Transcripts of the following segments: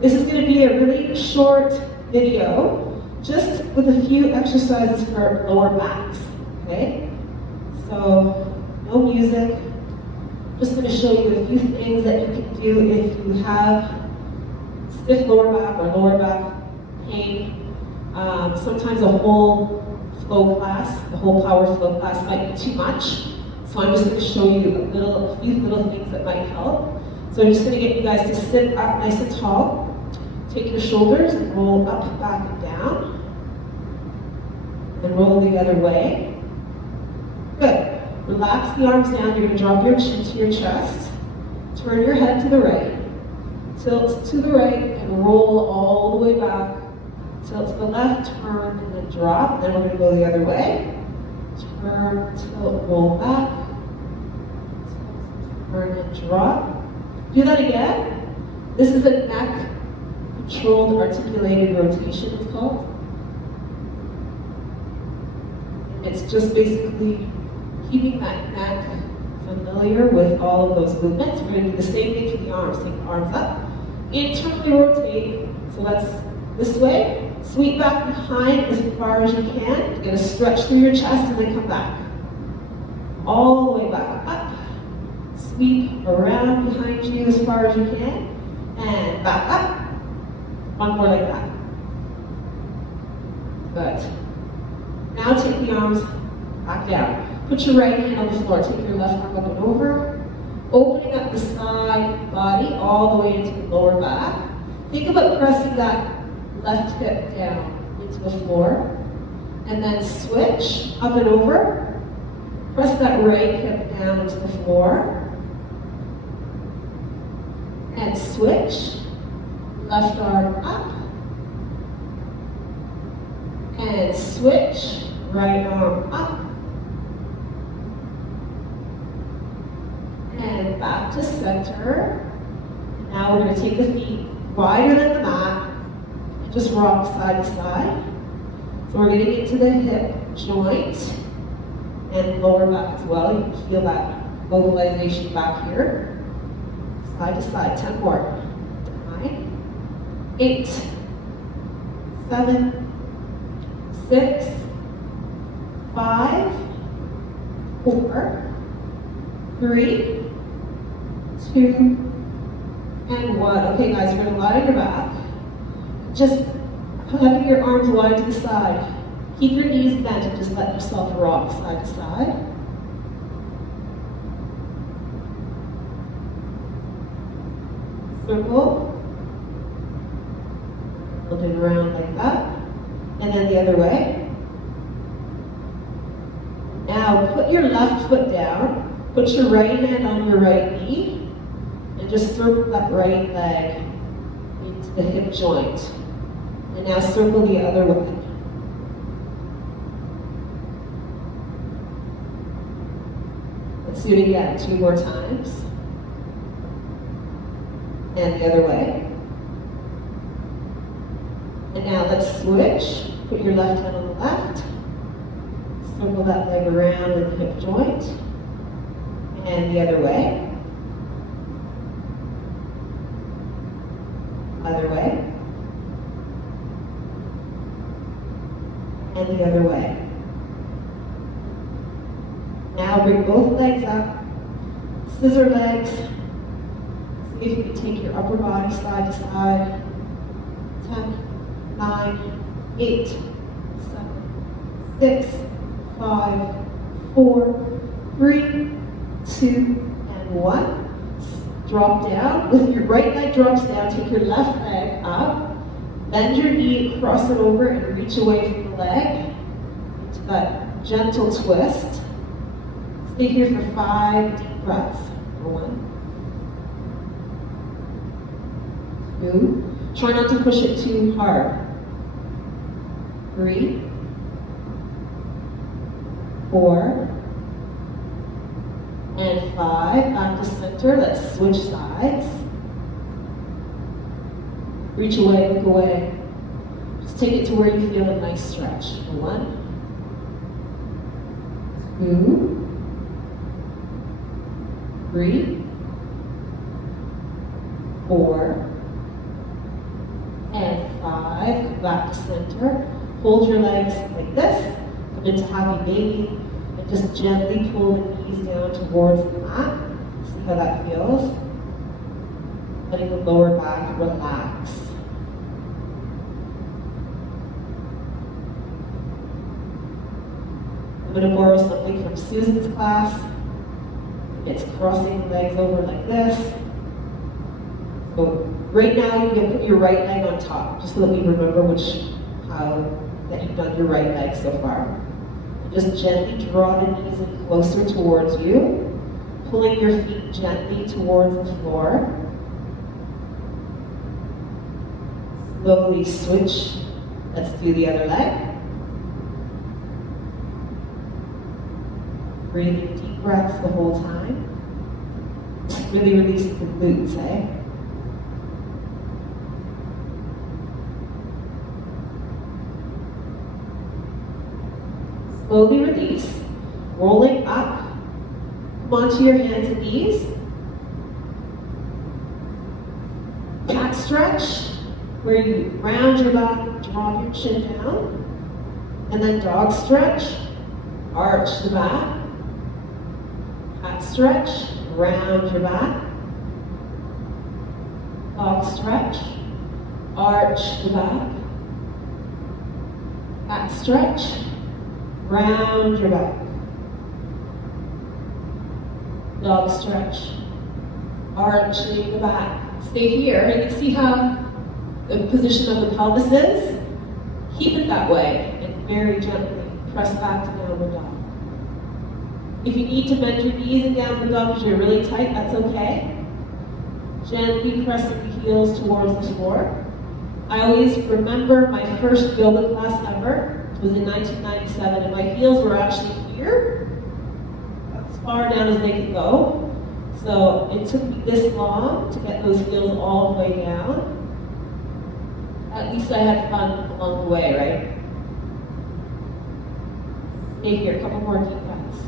This is going to be a really short video, just with a few exercises for lower backs, okay? So, no music. Just going to show you a few things that you can do if you have stiff lower back or lower back pain. Sometimes a whole flow class, the whole power flow class might be too much. So I'm just going to show you a few little things that might help. So I'm just going to get you guys to sit up nice and tall. Take your shoulders and roll up, back, and down. And roll the other way. Good. Relax the arms down. You're going to drop your chin to your chest. Turn your head to the right. Tilt to the right and roll all the way back. Tilt to the left, turn, and then drop. Then we're going to go the other way. Turn, tilt, roll back. Turn and drop. Do that again. This is a neck controlled articulated rotation, it's called. It's just basically keeping that neck familiar with all of those movements. We're going to do the same thing for the arms. Take the arms up. Internally rotate. So that's this way. Sweep back behind as far as you can. You're going to stretch through your chest and then come back. All the way back up. Sweep around behind you as far as you can. And back up. One more like that. Good. Now take the arms back down. Put your right hand on the floor. Take your left arm up and over. Opening up the side body all the way into the lower back. Think about pressing that left hip down into the floor. And then switch up and over. Press that right hip down into the floor. And switch. Left arm up. And switch. Right arm up. And back to center. Now we're going to take the feet wider than the mat and just rock side to side. So we're going to get to the hip joint and lower back as well. You can feel that mobilization back here. Side to side. 10 more. 9, 8, 7, 6, 5, 4, 3, 2, and 1. Okay, guys, you're going to lie on your back. Just having your arms wide to the side. Keep your knees bent and just let yourself rock side to side. Circle. Build it around like that. And then the other way. Now put your left foot down. Put your right hand on your right knee. And just circle that right leg into the hip joint. And now circle the other way. Let's do it again 2 more times. And the other way. And now let's switch. Put your left hand on the left. Circle that leg around in the hip joint. And the other way. Other way. And the other way. Now bring both legs up. Scissor legs. See if you can take your upper body side to side. 10, 9, 8, 7, 6, 5, 4, 3, 2, and 1. Drop down. With your right leg drops down, take your left leg up. Bend your knee, cross it over, and reach away from the leg into that gentle twist. Stay here for 5 deep breaths. 1, 2. Try not to push it too hard. 3, 4, and 5. Back to center. Let's switch sides. Reach away, look away. Just take it to where you feel a nice stretch. 1, 2, 3, 4, back to center. Hold your legs like this, come into happy baby, and just gently pull the knees down towards the mat. See how that feels? Letting the lower back relax. I'm going to borrow something from Susan's class. It's crossing legs over like this. So right now you can put your right leg on top, just so that we remember how that you've done your right leg so far. And just gently draw the knees in closer towards you, pulling your feet gently towards the floor. Slowly switch. Let's do the other leg. Breathing deep breaths the whole time. Really releases the glutes, eh? Slowly release, rolling up. Come onto your hands and knees. Cat stretch, where you round your back, drop your chin down. And then dog stretch, arch the back. Cat stretch, round your back. Dog stretch, arch the back. Cat stretch, round your back. Dog stretch, arching the back. Stay here. You can see how the position of the pelvis is. Keep it that way and very gently press back to downward dog. If you need to bend your knees in downward dog because you're really tight, that's okay. Gently pressing the heels towards the floor. I always remember my first yoga class ever. It was in 1997, and my heels were actually here, as far down as they could go. So it took me this long to get those heels all the way down. At least I had fun along the way, right? Stay here, a couple more deep breaths.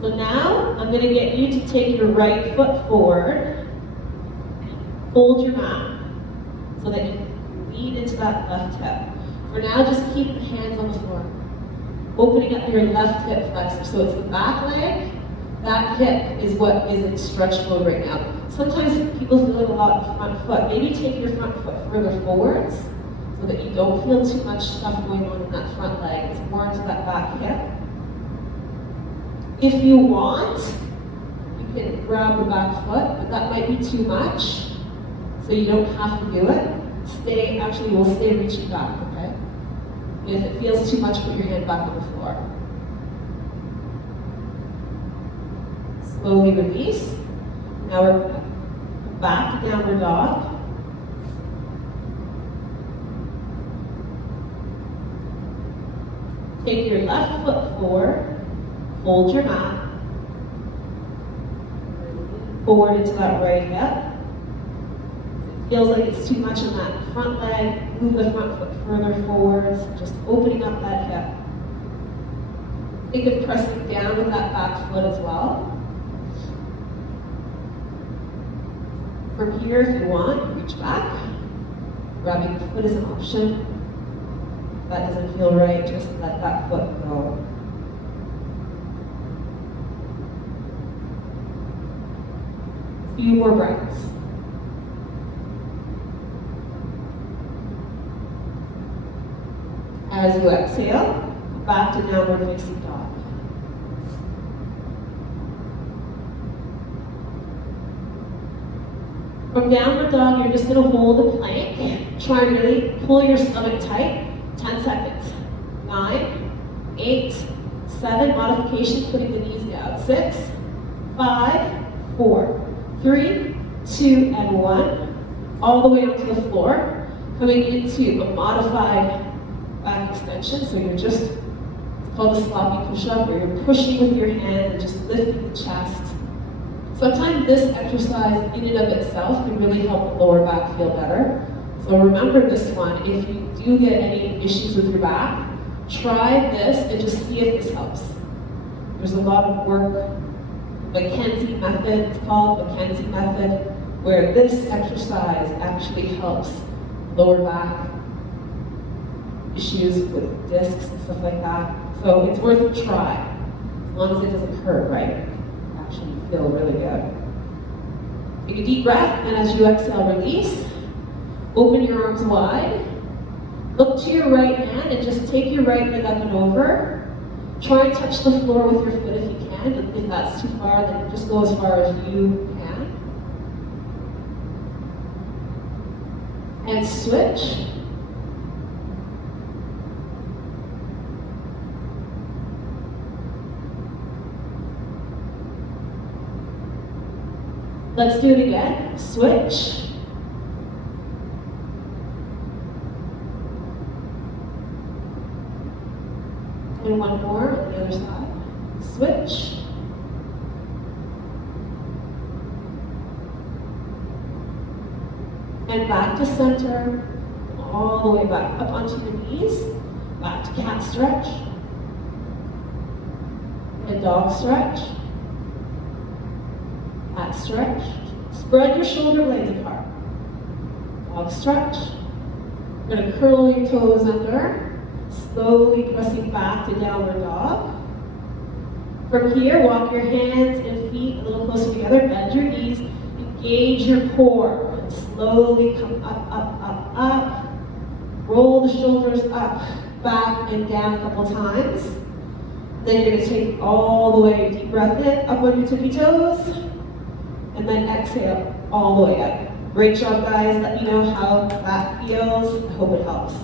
So now I'm going to get you to take your right foot forward, fold your mat so that you lean into that left hip. For now, just keep the hands on the floor. Opening up your left hip flexor. So it's the back leg, that hip is what is in stretch mode right now. Sometimes people feel it a lot in the front foot. Maybe take your front foot further forwards so that you don't feel too much stuff going on in that front leg. It's more into that back hip. If you want, you can grab the back foot, but that might be too much, so you don't have to do it. We'll stay reaching back, okay? And if it feels too much, put your hand back on the floor. Slowly release. Now we're back to downward dog. Take your left foot forward, fold your mat, forward into that right hip. If it feels like it's too much on that front leg, move the front foot further forwards, just opening up that hip. Think of pressing down with that back foot as well. From here, if you want, reach back. Grabbing the foot is an option. If that doesn't feel right, just let that foot go. A few more breaths. As you exhale, back to downward facing dog. From downward dog, you're just going to hold a plank. Try and really pull your stomach tight. 10 seconds. 9, 8, 7, modification, putting the knees down. 6, 5, 4, 3, 2, and 1. All the way onto the floor. Coming into a modified back extension. So you're just, it's called a sloppy push-up, where you're pushing with your hand and just lifting the chest. Sometimes this exercise in and of itself can really help the lower back feel better. So remember this one. If you do get any issues with your back, try this and just see if this helps. There's a lot of work. Mackenzie method, it's called Mackenzie method. where this exercise actually helps lower back issues with discs and stuff like that. So it's worth a try, as long as it doesn't hurt, right? Actually feel really good. Take a deep breath, and as you exhale, release. Open your arms wide. Look to your right hand and just take your right leg up and over. Try and touch the floor with your foot if you can. If that's too far, then just go as far as you can. And switch. Let's do it again. Switch. And one more on the other side. Switch. And back to center. All the way back up onto your knees. Back to cat stretch. And dog stretch. Cat stretch. Spread your shoulder blades apart. Dog stretch. You're going to curl your toes under. Slowly pressing back to downward dog. From here, walk your hands and feet a little closer together. Bend your knees. Engage your core. And slowly come up, up, up, up. Roll the shoulders up, back, and down a couple times. Then you're going to take all the way, deep breath in, up on your tippy toes. And then exhale all the way up. Great job, guys. Let me know how that feels. I hope it helps.